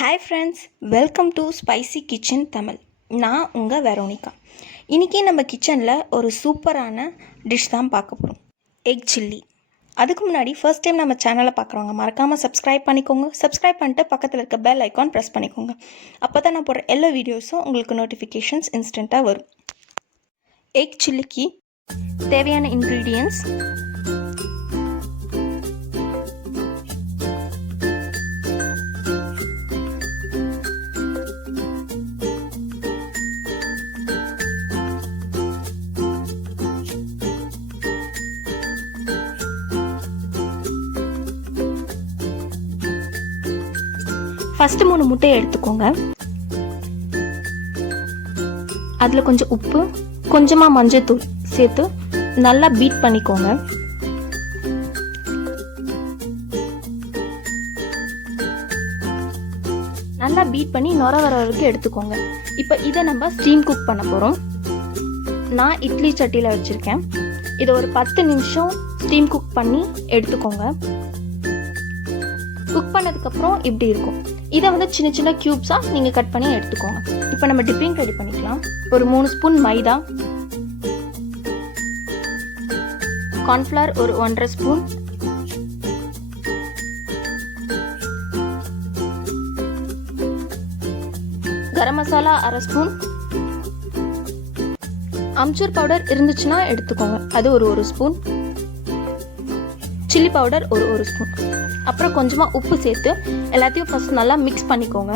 Hi friends, welcome to spicy kitchen Tamil. நான் உங்கள் Veronica. இன்றைக்கி நம்ம கிச்சனில் ஒரு சூப்பரான டிஷ் தான் பார்க்க போகிறோம், எக் சில்லி. அதுக்கு முன்னாடி ஃபர்ஸ்ட் டைம் நம்ம சேனலை பார்க்குறவங்க மறக்காமல் சப்ஸ்கிரைப் பண்ணிக்கோங்க. சப்ஸ்கிரைப் பண்ணிட்டு பக்கத்தில் இருக்க பெல் ஐக்கான் ப்ரெஸ் பண்ணிக்கோங்க. அப்போ தான் நான் போடுற எல்லா வீடியோஸும் உங்களுக்கு நோட்டிஃபிகேஷன்ஸ் இன்ஸ்டண்ட்டாக வரும். எக் சில்லிக்கு தேவையான இன்க்ரீடியன்ட்ஸ்: ஃபஸ்ட்டு 3 முட்டையை எடுத்துக்கோங்க. அதில் கொஞ்சம் உப்பு, கொஞ்சமாக மஞ்சள்தூள் சேர்த்து நல்லா பீட் பண்ணிக்கோங்க. நல்லா பீட் பண்ணி நுர வர வரைக்கும் எடுத்துக்கோங்க. இப்போ இதை நம்ம ஸ்டீம் குக் பண்ண போகிறோம். நான் இட்லி சட்டியில் வச்சுருக்கேன். இதை ஒரு 10 நிமிஷம் ஸ்டீம் குக் பண்ணி எடுத்துக்கோங்க. குக் பண்ணதுக்கப்புறம் இப்படி இருக்கும். இதை சின்ன சின்ன க்யூப்ஸாக நீங்கள் கட் பண்ணி எடுத்துக்கோங்க. இப்போ நம்ம டிப்பிங் ரெடி பண்ணிக்கலாம். ஒரு 3 ஸ்பூன் மைதா, கார்ன்ஃப்ளவர் ஒரு 1.5 spoon, garam masala 1/2 spoon, amchur powder இருந்துச்சுன்னா எடுத்துக்கோங்க, அது ஒரு 1 ஸ்பூன், சில்லி பவுடர் ஒரு 1 ஸ்பூன், அப்புறம் கொஞ்சமாக உப்பு சேர்த்து எல்லாத்தையும் ஃபஸ்ட் நல்லா மிக்ஸ் பண்ணிக்கோங்க.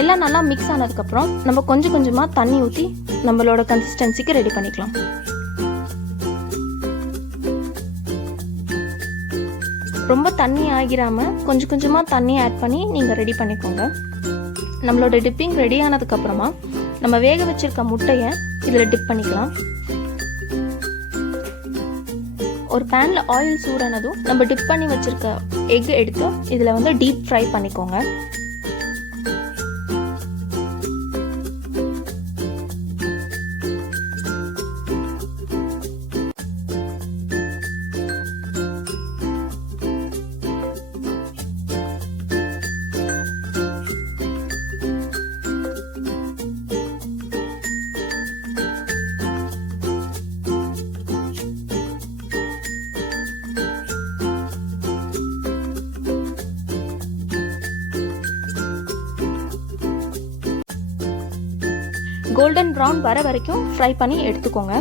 எல்லாம் நல்லா மிக்ஸ் ஆனதுக்கப்புறம் நம்ம கொஞ்சம் கொஞ்சமாக தண்ணி ஊற்றி நம்மளோட கன்சிஸ்டன்சிக்கு ரெடி பண்ணிக்கலாம். ரொம்ப தண்ணி ஆகிராமல் கொஞ்சம் கொஞ்சமாக தண்ணி ஆட் பண்ணி நீங்கள் ரெடி பண்ணிக்கோங்க. நம்மளோட டிப்பிங் ரெடி ஆனதுக்கப்புறமா நம்ம வேக வச்சிருக்க முட்டையை இதில் டிப் பண்ணிக்கலாம். ஒரு பேனில் ஆயில் சூடானதும் நம்ம டிப் பண்ணி வச்சுருக்க எக் எடுத்து இதில் டீப் ஃப்ரை பண்ணிக்கோங்க. கோல்டன் ப்ரௌன் வர வரைக்கும் ஃப்ரை பண்ணி எடுத்துக்கோங்க.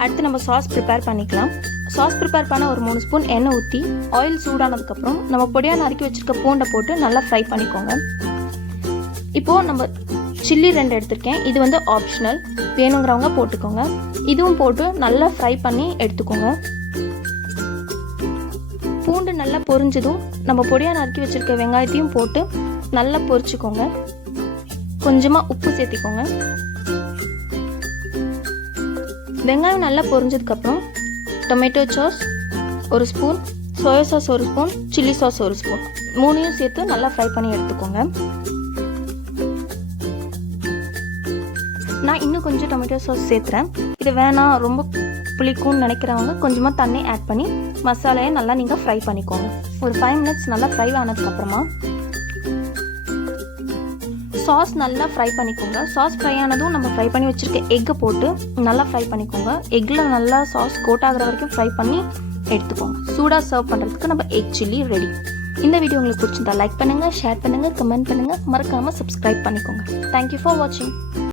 அடுத்து நம்ம சாஸ் ப்ரிப்பேர் பண்ணிக்கலாம். சாஸ் ப்ரிப்பேர் பண்ண ஒரு 3 ஸ்பூன் எண்ணெய் ஊற்றி ஆயில் சூடானதுக்கப்புறம் நம்ம பொடியாக நறுக்கி வச்சுருக்க பூண்டை போட்டு நல்லா ஃப்ரை பண்ணிக்கோங்க. இப்போது நம்ம சில்லி 2 எடுத்திருக்கேன். இது ஆப்ஷனல், வேணுங்கிறவங்க போட்டுக்கோங்க. இதுவும் போட்டு நல்லா ஃப்ரை பண்ணி எடுத்துக்கோங்க. பூண்டு நல்லா பொரிஞ்சதும் நம்ம பொடியாக நறுக்கி வச்சுருக்க வெங்காயத்தையும் போட்டு நல்லா பொரிச்சுக்கோங்க. கொஞ்சமாக உப்பு சேர்த்திக்கோங்க. வெங்காயம் நல்லா பொரிஞ்சதுக்கப்புறம் tomato sauce 1 spoon, soya sauce 1 spoon, chilli sauce 1 spoon, 3யும் சேர்த்து நல்லா ஃப்ரை பண்ணி எடுத்துக்கோங்க. நான் இன்னும் கொஞ்சம் டொமேட்டோ சாஸ் சேர்த்துறேன். இது வேணாம், ரொம்ப புளிக்கும்னு நினைக்கிறவங்க கொஞ்சமாக தண்ணி ஆட் பண்ணி மசாலையை நல்லா நீங்கள் ஃப்ரை பண்ணிக்கோங்க. ஒரு 5 மினிட்ஸ் நல்லா ஃப்ரை ஆனதுக்கப்புறமா சாஸ் நல்லா ஃப்ரை பண்ணிக்கோங்க. சாஸ் ஃப்ரை ஆனதும் நம்ம ஃப்ரை பண்ணி வச்சுருக்க எக்கை போட்டு நல்லா ஃப்ரை பண்ணிக்கோங்க. எக்கில் நல்லா சாஸ் கோட் ஆகிற வரைக்கும் ஃப்ரை பண்ணி எடுத்துக்கோங்க. சூடாக சர்வ் பண்ணுறதுக்கு நம்ம எக் சில்லி ரெடி. இந்த வீடியோ உங்களுக்கு பிடிச்சிருந்தா லைக் பண்ணுங்கள், ஷேர் பண்ணுங்கள், கமெண்ட் பண்ணுங்கள், மறக்காமல் சப்ஸ்கிரைப் பண்ணிக்கோங்க. தேங்க்யூ ஃபார் வாட்சிங்.